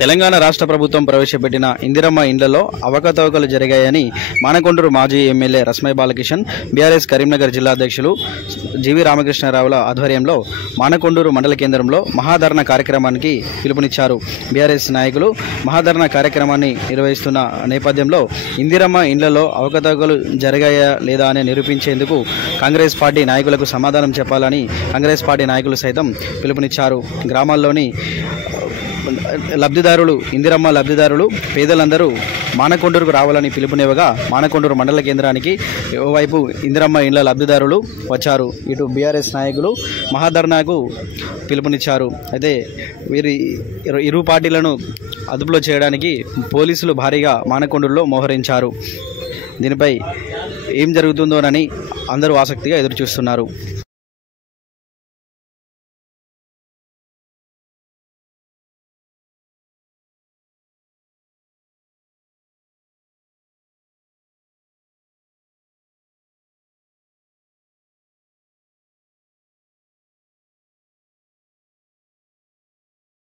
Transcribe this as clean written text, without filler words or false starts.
తెలంగాణ రాష్ట్ర ప్రభుత్వం ప్రవేశపెట్టిన ఇందిరమ్మ ఇండ్లలో అవకతవకలు జరిగాయని మానకొండూరు మాజీ ఎమ్మెల్యే రస్మై బాలకిషన్, బీఆర్ఎస్ కరీంనగర్ జిల్లా అధ్యక్షులు జీవి రామకృష్ణారావుల ఆధ్వర్యంలో మానకొండూరు మండల కేంద్రంలో మహాధరణ కార్యక్రమానికి పిలుపునిచ్చారు. బీఆర్ఎస్ నాయకులు మహాధరణ కార్యక్రమాన్ని నిర్వహిస్తున్న నేపథ్యంలో ఇందిరమ్మ ఇండ్లలో అవకతవకలు జరిగాయా లేదా అని నిరూపించేందుకు కాంగ్రెస్ పార్టీ నాయకులకు సమాధానం చెప్పాలని కాంగ్రెస్ పార్టీ నాయకులు సైతం పిలుపునిచ్చారు. గ్రామాల్లోని లబ్ధిదారులు, ఇందిరమ్మ లబ్ధిదారులు, పేదలందరూ మానకొండూరుకు రావాలని పిలుపునివ్వగా మానకొండూరు మండల కేంద్రానికి ఓవైపు ఇందిరమ్మ ఇండ్ల లబ్ధిదారులు వచ్చారు. ఇటు బీఆర్ఎస్ నాయకులు మహాధర్నాకు పిలుపునిచ్చారు. అయితే వీరి ఇరు పార్టీలను అదుపులో చేయడానికి పోలీసులు భారీగా మానకొండూరులో మోహరించారు. దీనిపై ఏం జరుగుతుందోనని అందరూ ఆసక్తిగా ఎదురుచూస్తున్నారు.